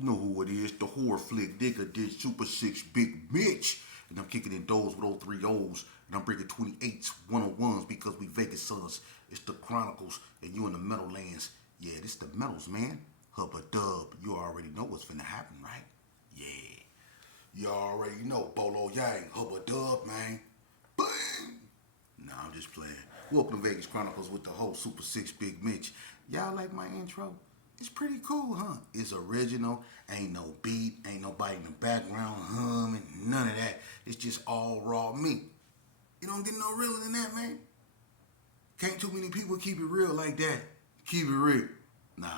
You know who it is, the horror flick nigga did Super 6 Big Mitch. And I'm kicking in doors with 03 O's. And I'm bringing 28s, 101s because we Vegas sons. It's the Chronicles and you in the Meadowlands. Yeah, this the Metals, man. Hubba dub. You already know what's finna happen, right? Yeah. You already know. Bolo Yang. Hubba dub, man. Bang! Nah, I'm just playing. Welcome to Vegas Chronicles with the whole Super 6 Big Mitch. Y'all like my intro? It's pretty cool, huh? It's original. Ain't no beat. Ain't nobody in the background humming. None of that. It's just all raw meat. You don't get no realer than that, man. Can't too many people keep it real like that. Keep it real. Nah.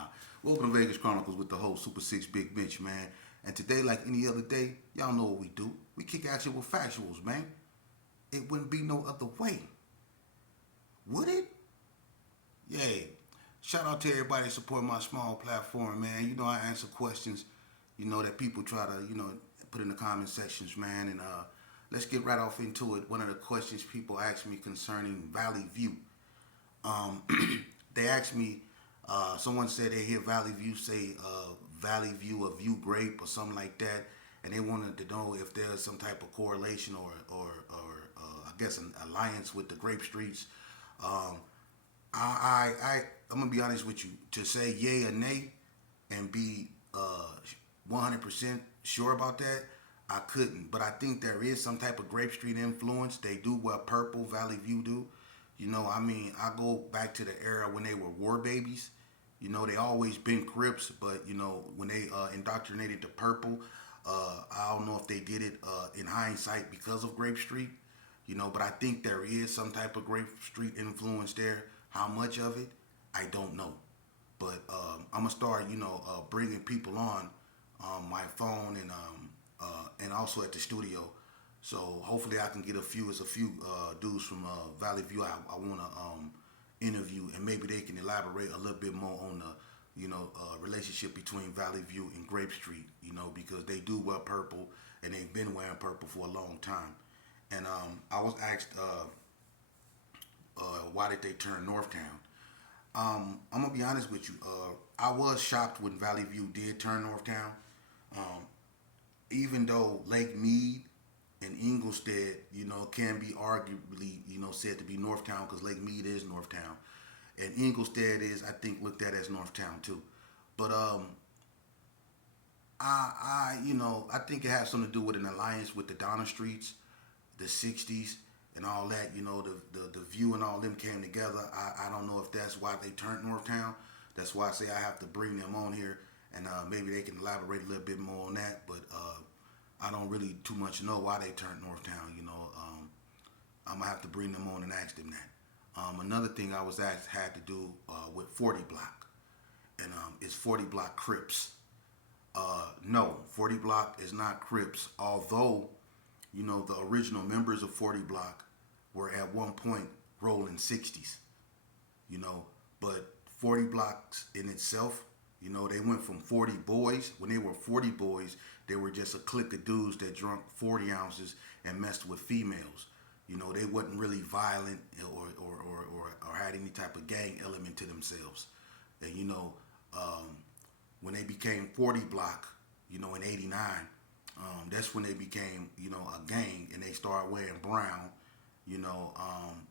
Welcome to Vegas Chronicles with the whole Super 6 Big Mitch, man. And today, like any other day, y'all know what we do. We kick actual factuals, man. It wouldn't be no other way. Would it? Yay. Shout out to everybody that support my small platform, man. You know, I answer questions, that people try to, put in the comment sections, man. And let's get right off into it. One of the questions people asked me concerning Valley View. They asked me, someone said they hear Valley View say Valley View or View Grape or something like that. And they wanted to know if there's some type of correlation or I guess an alliance with the Grape Streets. I'm gonna be honest with you. To say yay or nay and be 100% sure about that, I couldn't. But I think there is some type of Grape Street influence. They do wear purple. Valley View do. I go back to the era when they were war babies. They always been Crips, but when they indoctrinated the purple, I don't know if they did it in hindsight because of Grape Street. But I think there is some type of Grape Street influence there. How much of it, I don't know. But I'm gonna start, bringing people on my phone and also at the studio. So hopefully I can get a few dudes from Valley View I want to interview, and maybe they can elaborate a little bit more on the relationship between Valley View and Grape Street. Because they do wear purple and they've been wearing purple for a long time. And I was asked why did they turn Northtown. I'm gonna be honest with you. I was shocked when Valley View did turn Northtown. Even though Lake Mead and Inglestead, can be arguably, said to be Northtown because Lake Mead is Northtown, and Inglestead is, I think, looked at as Northtown too. But I think it has something to do with an alliance with the Donner Streets, the '60s, and all that. The View and all them came together. I don't know if that's why they turned Northtown. That's why I say I have to bring them on here, and maybe they can elaborate a little bit more on that. But I don't really too much know why they turned Northtown. I'm gonna have to bring them on and ask them that. Another thing I was asked had to do with 40 Block, and it's 40 Block Crips. No, 40 Block is not Crips, although the original members of 40 Block were at one point rolling 60s, but 40 Blocks in itself, they went from 40 boys. When they were 40 boys, they were just a clique of dudes that drunk 40 ounces and messed with females. They wasn't really violent or had any type of gang element to themselves. And, when they became 40 Block, in '89, that's when they became, a gang, and they started wearing brown,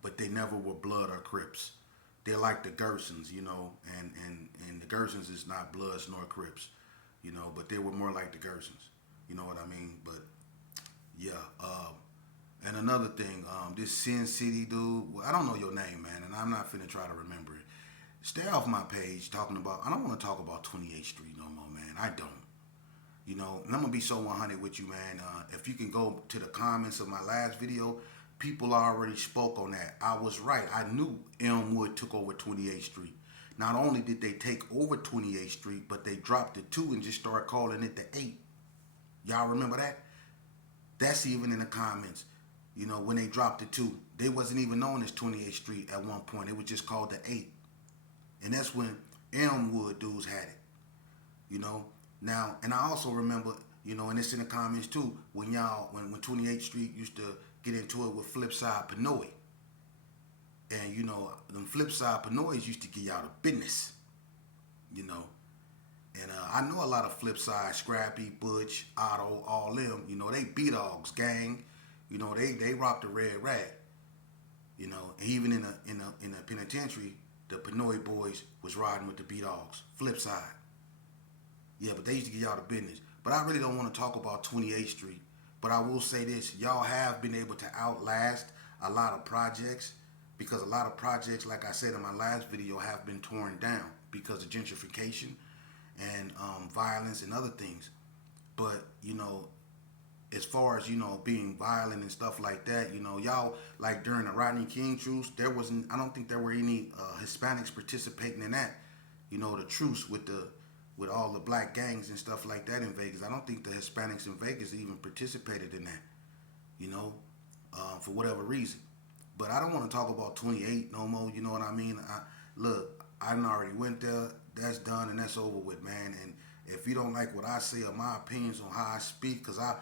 but they never were Blood or Crips. They're like the Gersons, and the Gersons is not Bloods nor Crips, but they were more like the Gersons, you know what I mean? But yeah, and another thing, this Sin City dude, well, I don't know your name, man, and I'm not finna try to remember it. Stay off my page talking about, I don't want to talk about 28th Street no more, man. I don't. And I'm going to be so 100 with you, man. If you can go to the comments of my last video, people already spoke on that. I was right. I knew Elmwood took over 28th Street. Not only did they take over 28th Street, but they dropped the 2 and just started calling it the 8. Y'all remember that? That's even in the comments. When they dropped the 2, they wasn't even known as 28th Street at one point. It was just called the 8. And that's when Elmwood dudes had it. Now, and I also remember, and it's in the comments too, when 28th Street used to get into it with Flipside Pinoy. And, them Flipside Pinoys used to get y'all the business. And I know a lot of flip side, Scrappy, Butch, Otto, all them. You know, they B-Dogs, gang. You know, they rock the red rat. You know, and even in the penitentiary, the Pinoy boys was riding with the B-Dogs. Flip side. Yeah, but they used to give y'all the business. But I really don't want to talk about 28th Street. But I will say this, y'all have been able to outlast a lot of projects because a lot of projects, like I said in my last video, have been torn down because of gentrification and violence and other things. But, you know, as far as, you know, being violent and stuff like that, you know, y'all, like during the Rodney King truce, I don't think there were any Hispanics participating in that. You know, the truce with all the black gangs and stuff like that in Vegas. I don't think the Hispanics in Vegas even participated in that, you know, for whatever reason. But I don't want to talk about 28 no more, you know what I mean? Look, I done already went there. That's done and that's over with, man. And if you don't like what I say or my opinions on how I speak, because I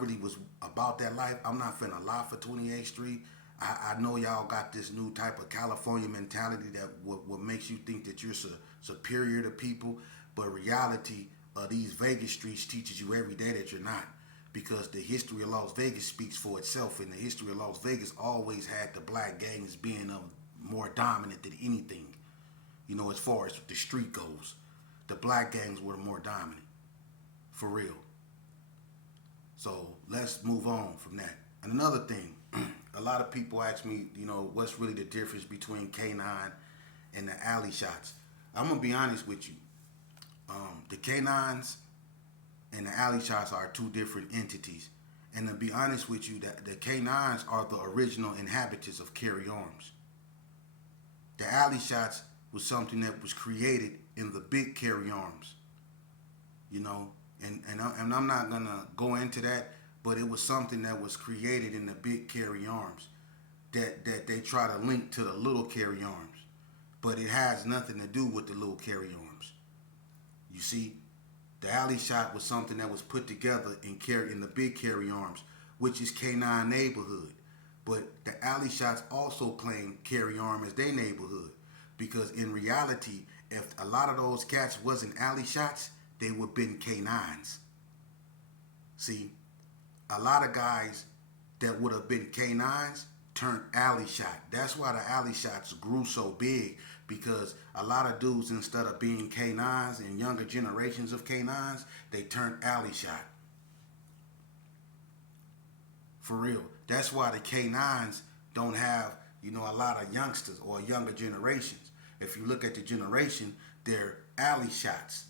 really was about that life, I'm not finna lie for 28th Street. I know y'all got this new type of California mentality that what makes you think that you're superior to people. But reality of these Vegas streets teaches you every day that you're not. Because the history of Las Vegas speaks for itself. And the history of Las Vegas always had the black gangs being more dominant than anything. You know, as far as the street goes. The black gangs were more dominant. For real. So let's move on from that. And another thing, a lot of people ask me, you know, what's really the difference between K9 and the alley shots. I'm going to be honest with you. The K9s and the alley shots are two different entities. And to be honest with you, the K9s are the original inhabitants of carry arms. The alley shots was something that was created in the big carry arms. You know, and I'm not going to go into that, but it was something that was created in the big carry arms that they try to link to the little carry arms. But it has nothing to do with the little carry arms. You see, the alley shot was something that was put together in the big carry arms, which is K9 neighborhood. But the alley shots also claim carry arm as their neighborhood. Because in reality, if a lot of those cats wasn't alley shots, they would have been K9s. See, a lot of guys that would have been K9s turned alley shot. That's why the alley shots grew so big, because a lot of dudes, instead of being K9s and younger generations of K9s, they turned alley shot. For real. That's why the K9s don't have, you know, a lot of youngsters or younger generations. If you look at the generation, they're alley shots.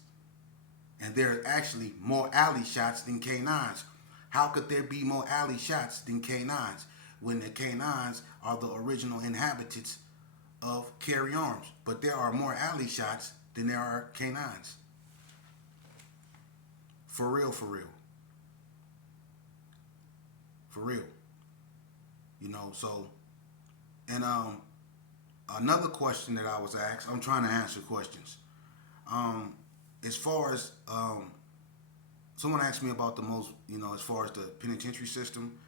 And there are actually more alley shots than K9s. How could there be more alley shots than K9s when the K9s are the original inhabitants of carry arms? But there are more alley shots than there are K9s. For real, for real. For real. You know, so, and another question that I was asked, I'm trying to answer questions. As far as, someone asked me about the most, you know, as far as the penitentiary system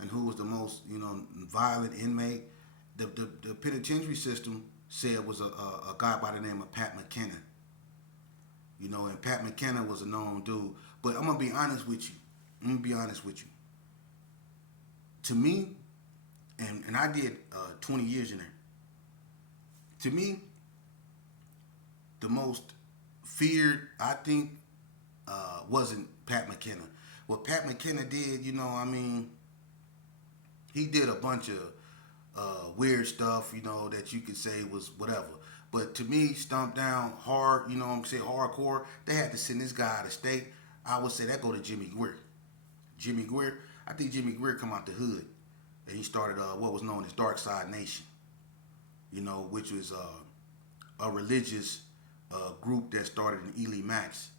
and who was the most, you know, violent inmate. The penitentiary system said it was a guy by the name of Pat McKenna. You know, and Pat McKenna was a known dude. But I'm going to be honest with you. To me, and I did 20 years in there. To me, the most feared, I think, wasn't Pat McKenna. What Pat McKenna did, you know, I mean, he did a bunch of weird stuff, you know, that you could say was whatever. But to me, stomp down hard, you know what I'm saying, hardcore, they had to send this guy out of state. I would say that go to Jimmy Greer. Jimmy Greer, I think Jimmy Greer come out the hood. And he started what was known as Dark Side Nation. You know, which was a religious group that started in Ely Max.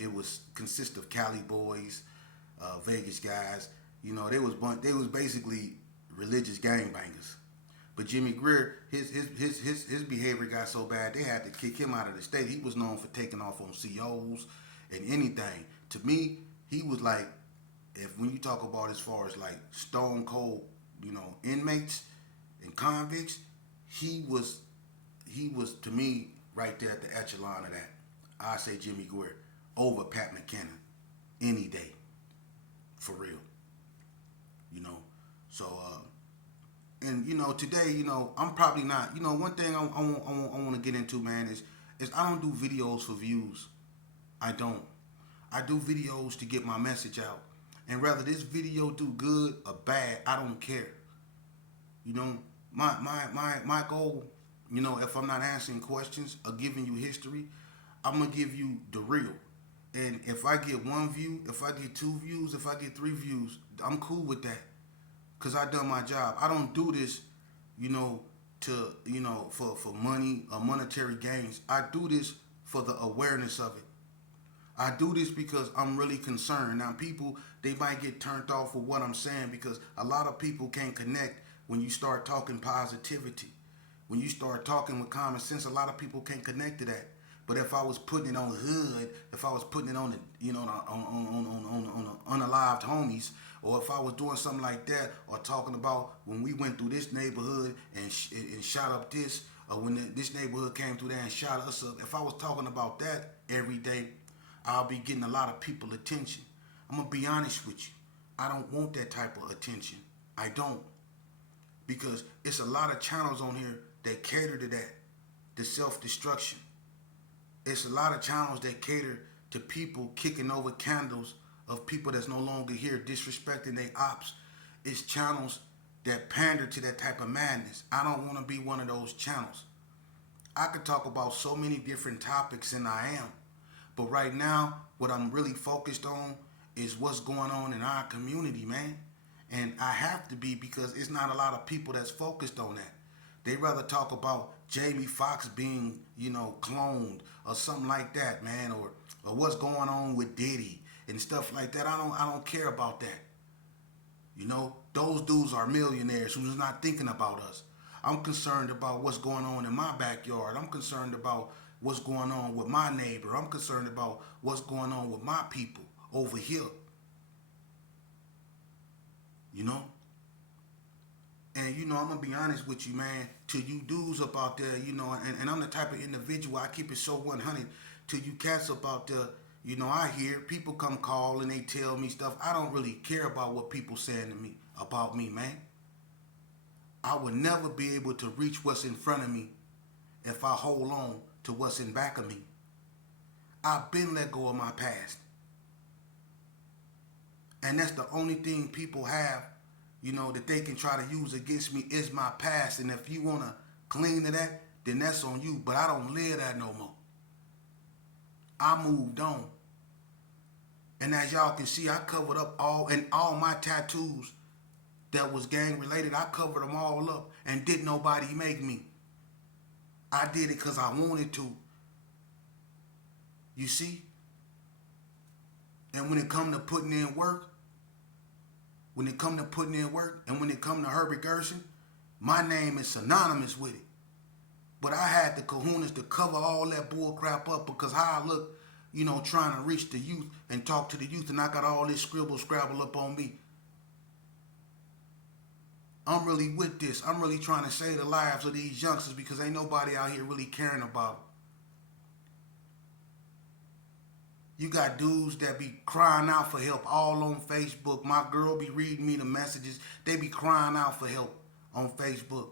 It was consist of Cali boys, Vegas guys. You know, they was basically religious gangbangers. But Jimmy Greer, his behavior got so bad they had to kick him out of the state. He was known for taking off on COs and anything. To me, he was like, when you talk about as far as like stone cold, you know, inmates and convicts, he was to me right there at the echelon of that. I say Jimmy Greer over Pat McKinnon any day, for real. You know, so and today, I'm probably not. One thing I want to get into, man, is I don't do videos for views. I don't. I do videos to get my message out. And whether this video do good or bad, I don't care. You know, my goal, if I'm not answering questions or giving you history, I'm gonna give you the real. And if I get one view, if I get two views, if I get three views, I'm cool with that. Cause I done my job. I don't do this, for money or monetary gains. I do this for the awareness of it. I do this because I'm really concerned. Now, people, they might get turned off with what I'm saying because a lot of people can't connect when you start talking positivity. When you start talking with common sense, a lot of people can't connect to that. But if I was putting it on the hood, if I was putting it on the, on unalived homies, or if I was doing something like that, or talking about when we went through this neighborhood and shot up this, or when this neighborhood came through there and shot us up, if I was talking about that every day, I'll be getting a lot of people attention. I'm going to be honest with you. I don't want that type of attention. I don't. Because it's a lot of channels on here that cater to that, the self-destruction. It's a lot of channels that cater to people kicking over candles of people that's no longer here, disrespecting their ops. It's channels that pander to that type of madness. I don't want to be one of those channels. I could talk about so many different topics, and I am. But right now, what I'm really focused on is what's going on in our community, man. And I have to be because it's not a lot of people that's focused on that. They rather talk about Jamie Foxx being, cloned or something like that, man, or what's going on with Diddy and stuff like that. I don't care about that. Those dudes are millionaires who's not thinking about us. I'm concerned about what's going on in my backyard. I'm concerned about what's going on with my neighbor. I'm concerned about what's going on with my people over here. And I'm gonna be honest with you, man. To you dudes up out there, and I'm the type of individual, I keep it so 100. To you cats up out there, I hear people come call and they tell me stuff. I don't really care about what people saying to me about me, man. I would never be able to reach what's in front of me if I hold on to what's in back of me. I've been let go of my past. And that's the only thing people have, that they can try to use against me is my past. And if you want to cling to that, then that's on you. But I don't live that no more. I moved on. And as y'all can see, I covered up all my tattoos that was gang related. I covered them all up and didn't nobody make me. I did it because I wanted to. You see? And when it come to putting in work, and when it come to Herbert Gerson, my name is synonymous with it. But I had the kahunas to cover all that bull crap up because how I look, trying to reach the youth and talk to the youth, and I got all this scrabble up on me. I'm really with this. I'm really trying to save the lives of these youngsters because ain't nobody out here really caring about them. You got dudes that be crying out for help all on Facebook. My girl be reading me the messages. They be crying out for help on Facebook.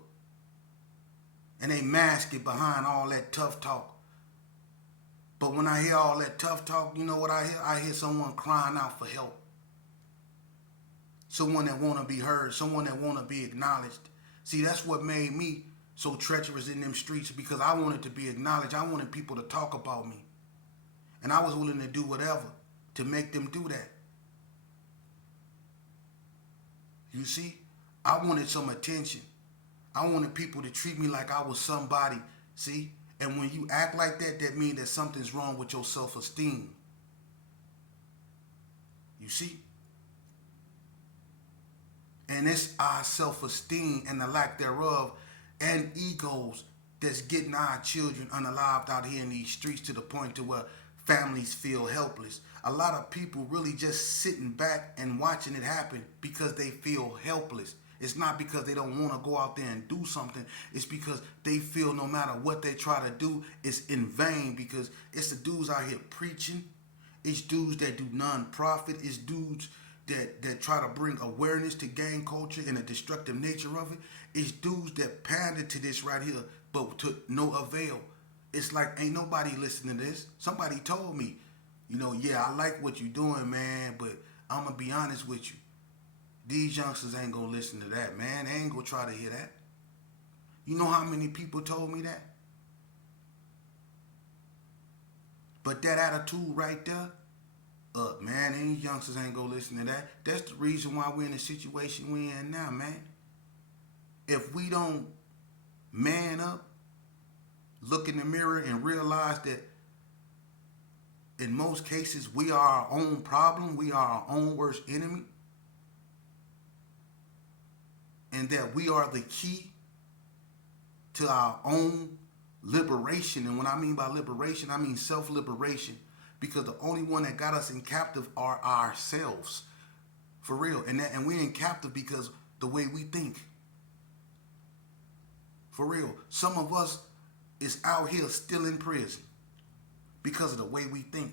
And they mask it behind all that tough talk. But when I hear all that tough talk, you know what I hear? I hear someone crying out for help. Someone that want to be heard. Someone that want to be acknowledged. See, that's what made me so treacherous in them streets because I wanted to be acknowledged. I wanted people to talk about me. And I was willing to do whatever to make them do that. You see, I wanted some attention. I wanted people to treat me like I was somebody. See? And when you act like that, that means that something's wrong with your self-esteem. You see? And it's our self-esteem and the lack thereof and egos that's getting our children unalived out here in these streets to the point to where families feel helpless. A lot of people really just sitting back and watching it happen because they feel helpless. It's not because they don't want to go out there and do something. It's because they feel no matter what they try to do, it's in vain, because it's the dudes out here preaching. It's dudes that do non-profit. It's dudes that try to bring awareness to gang culture and the destructive nature of it. It's dudes that pander to this right here, but to no avail. It's like, ain't nobody listening to this. Somebody told me, yeah, I like what you're doing, man, but I'm going to be honest with you. These youngsters ain't going to listen to that, man. They ain't going to try to hear that. You know how many people told me that? But that attitude right there, man, these youngsters ain't going to listen to that. That's the reason why we're in the situation we're in now, man. If we don't man up, look in the mirror and realize that in most cases we are our own problem, we are our own worst enemy, and that we are the key to our own liberation. And when I mean by liberation, I mean self-liberation, because the only one that got us in captive are ourselves, for real. And we're in captive because the way we think, for real. Some of us is out here still in prison because of the way we think.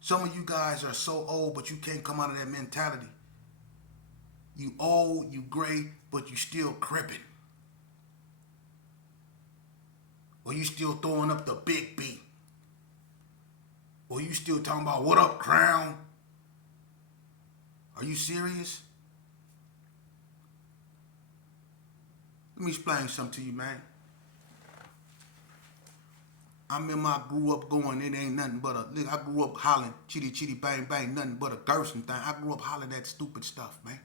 Some of you guys are so old, but you can't come out of that mentality. You old, you gray, but you still crippin'. Or you still throwing up the big B. Or you still talking about, what up, Crown? Are you serious? Let me explain something to you, man. I remember I grew up going, it ain't nothing but I grew up hollering, chitty, chitty, bang, bang, nothing but a Gerson thing. I grew up hollering that stupid stuff, man.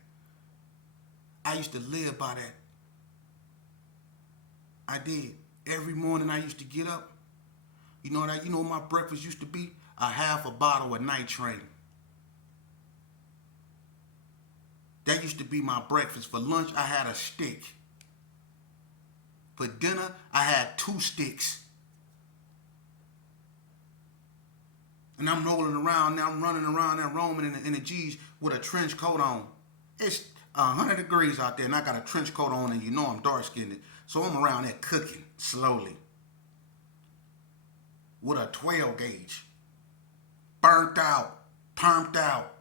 I used to live by that. I did. Every morning I used to get up. You know what my breakfast used to be? A half a bottle of nitrate. That used to be my breakfast. For lunch, I had a stick. For dinner, I had 2 sticks. And I'm rolling around now. I'm running around there, roaming in the G's with a trench coat on. It's 100 degrees out there, and I got a trench coat on, and I'm dark-skinned. So I'm around there cooking slowly with a 12 gauge. Burnt out, pumped out.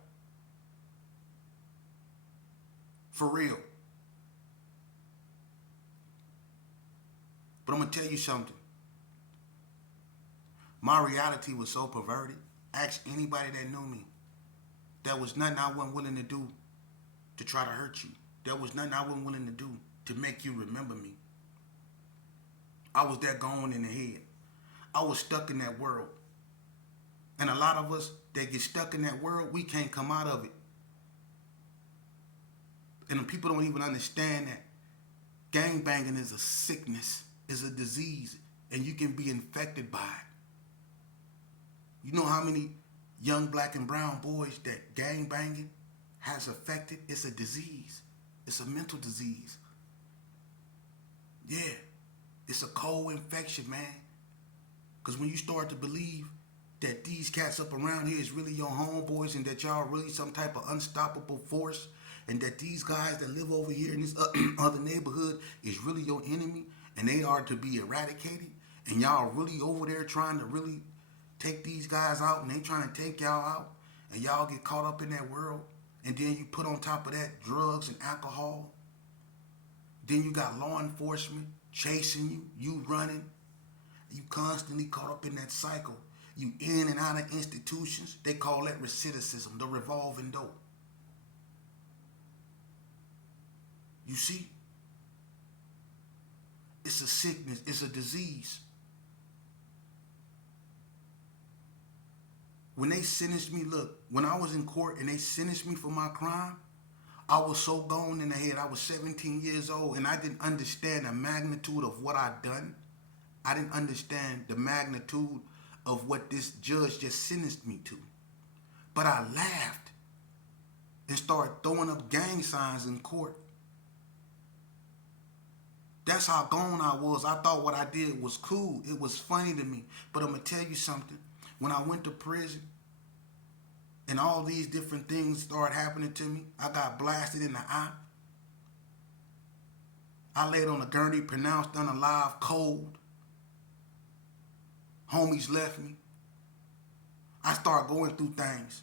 For real. But I'm going to tell you something. My reality was so perverted. Ask anybody that knew me. There was nothing I wasn't willing to do to try to hurt you. There was nothing I wasn't willing to do to make you remember me. I was that gone in the head. I was stuck in that world. And a lot of us that get stuck in that world, we can't come out of it. And people don't even understand that gangbanging is a sickness, is a disease, and you can be infected by it. You know how many young black and brown boys that gangbanging has affected? It's a disease. It's a mental disease. Yeah, it's a cold infection, man. Because when you start to believe that these cats up around here is really your homeboys and that y'all really some type of unstoppable force, and that these guys that live over here in this other neighborhood is really your enemy and they are to be eradicated, and y'all really over there trying to really take these guys out, and they trying to take y'all out, and y'all get caught up in that world, and then you put on top of that drugs and alcohol. Then you got law enforcement chasing you, you running. You constantly caught up in that cycle. You in and out of institutions. They call that recidivism, the revolving door. You see? It's a sickness. It's a disease. When they sentenced me, look, when I was in court and they sentenced me for my crime, I was so gone in the head. I was 17 years old, and I didn't understand the magnitude of what I'd done. I didn't understand the magnitude of what this judge just sentenced me to. But I laughed and started throwing up gang signs in court. That's how gone I was. I thought what I did was cool. It was funny to me. But I'm going to tell you something. When I went to prison, and all these different things started happening to me. I got blasted in the eye. I laid on a gurney, pronounced unalive, cold. Homies left me. I started going through things.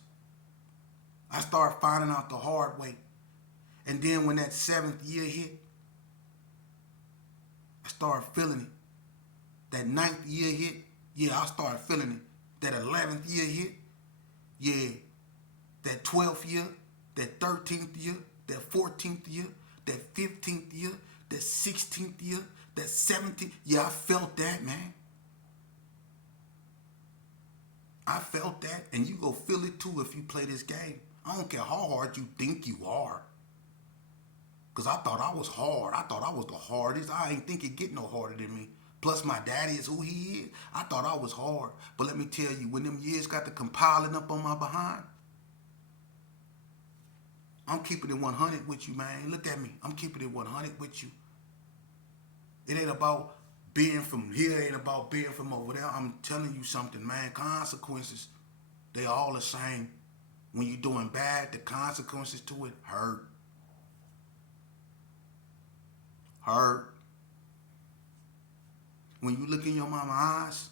I started finding out the hard way. And then when that 7th year hit, I started feeling it. That 9th year hit, yeah, I started feeling it. That 11th year hit, yeah. That 12th year, that 13th year, that 14th year, that 15th year, that 16th year, that 17th. Yeah, I felt that, man. I felt that, and you go feel it too if you play this game. I don't care how hard you think you are. Because I thought I was hard. I thought I was the hardest. I ain't think it get no harder than me. Plus my daddy is who he is. I thought I was hard. But let me tell you, when them years got to compiling up on my behind, I'm keeping it 100 with you, man. Look at me. I'm keeping it 100 with you. It ain't about being from here. It ain't about being from over there. I'm telling you something, man. Consequences, they all the same. When you're doing bad, the consequences to it hurt. Hurt. When you look in your mama's eyes,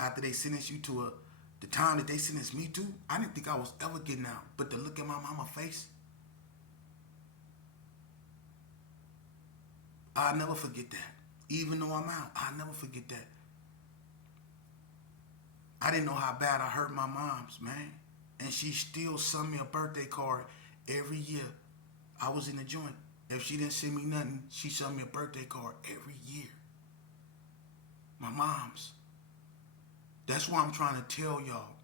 after they sentence you to the time that they sentenced me to, I didn't think I was ever getting out. But to look at my mama's face, I'll never forget that. Even though I'm out, I'll never forget that. I didn't know how bad I hurt my mom's, man. And she still sent me a birthday card every year I was in the joint. If she didn't send me nothing, she sent me a birthday card every year. My mom's. That's why I'm trying to tell y'all.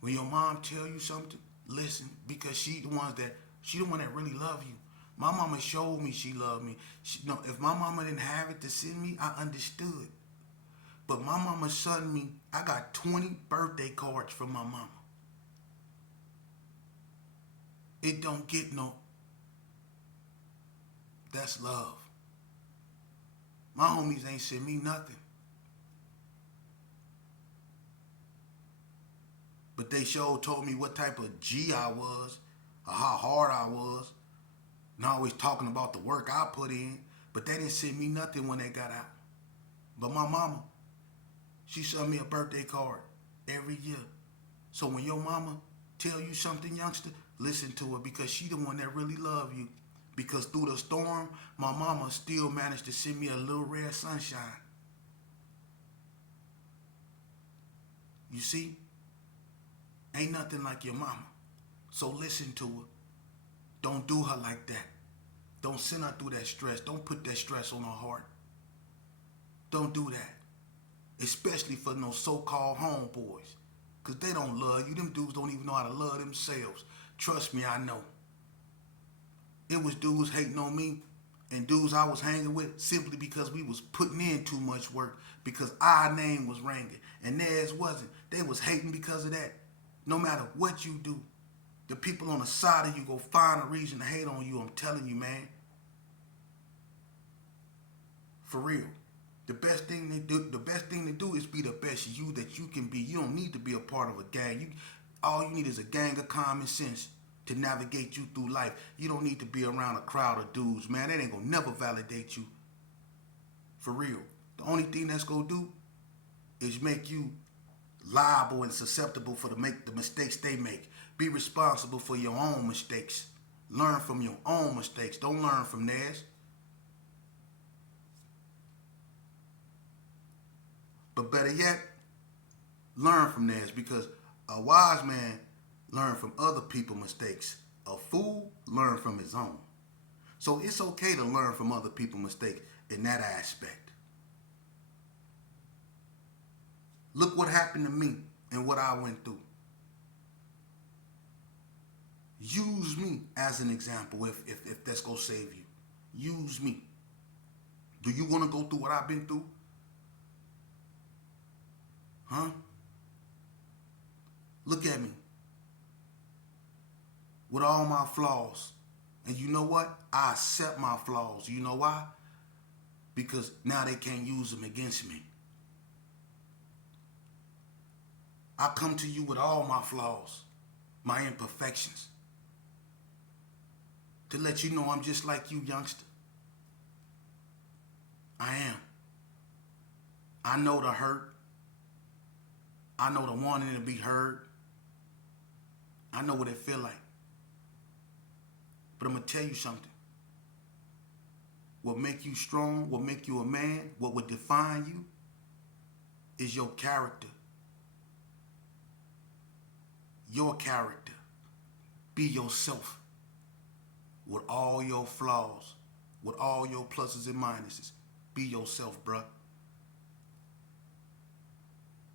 When your mom tell you something, listen, because she the one that really love you. My mama showed me she loved me. If my mama didn't have it to send me, I understood. But my mama sent me, I got 20 birthday cards from my mama. It don't get no. That's love. My homies ain't sent me nothing. But they sure told me what type of G I was, or how hard I was. And always talking about the work I put in. But they didn't send me nothing when they got out. But my mama, she sent me a birthday card every year. So when your mama tell you something, youngster, listen to her, because she the one that really love you. Because through the storm, my mama still managed to send me a little ray of sunshine. You see? Ain't nothing like your mama. So listen to her. Don't do her like that. Don't send her through that stress. Don't put that stress on her heart. Don't do that. Especially for no so-called homeboys. Because they don't love you. Them dudes don't even know how to love themselves. Trust me, I know. It was dudes hating on me and dudes I was hanging with simply because we was putting in too much work, because our name was ringing and theirs wasn't. They was hating because of that. No matter what you do, the people on the side of you go find a reason to hate on you. I'm telling you, man. For real. The best thing to do is be the best you that you can be. You don't need to be a part of a gang. All you need is a gang of common sense to navigate you through life. You don't need to be around a crowd of dudes, man. That ain't gonna never validate you. For real. The only thing that's gonna do is make you liable and susceptible for the mistakes they make. Be responsible for your own mistakes. Learn from your own mistakes. Don't learn from theirs. But better yet, learn from theirs, because a wise man learn from other people's mistakes. A fool learn from his own. So it's okay to learn from other people's mistakes in that aspect. Look what happened to me and what I went through. Use me as an example if that's going to save you. Use me. Do you want to go through what I've been through? Huh? Look at me. With all my flaws. And you know what? I accept my flaws. You know why? Because now they can't use them against me. I come to you with all my flaws. my imperfections, to let you know I'm just like you, youngster. I am. I know the hurt. I know the wanting to be heard. I know what it feel like. But I'm going to tell you something. What make you strong, what make you a man, what would define you is your character. Your character. Be yourself with all your flaws, with all your pluses and minuses. Be yourself, bruh.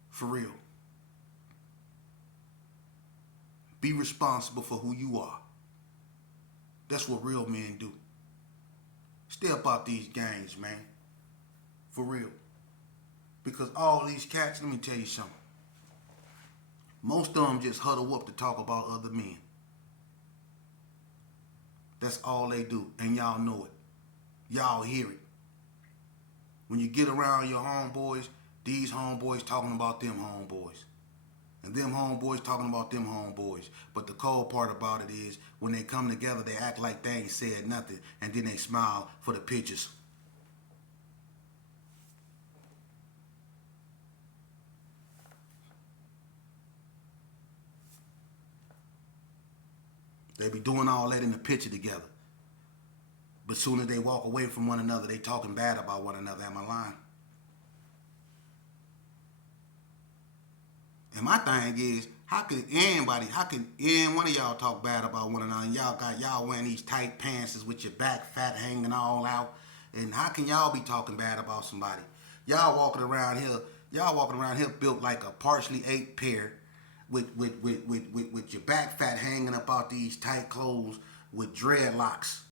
For real. Be responsible for who you are. That's what real men do. Stay up out these gangs, man. For real. Because all these cats, let me tell you something. Most of them just huddle up to talk about other men. That's all they do. And y'all know it. Y'all hear it. When you get around your homeboys, these homeboys talking about them homeboys. And them homeboys talking about them homeboys. But the cold part about it is, when they come together, they act like they ain't said nothing. And then they smile for the pictures. They be doing all that in the picture together. But soon as they walk away from one another, they talking bad about one another. Am I lying? And my thing is, how can any one of y'all talk bad about one another? And y'all wearing these tight pants with your back fat hanging all out. And how can y'all be talking bad about somebody? Y'all walking around here built like a partially ate pear with your back fat hanging up out these tight clothes with dreadlocks.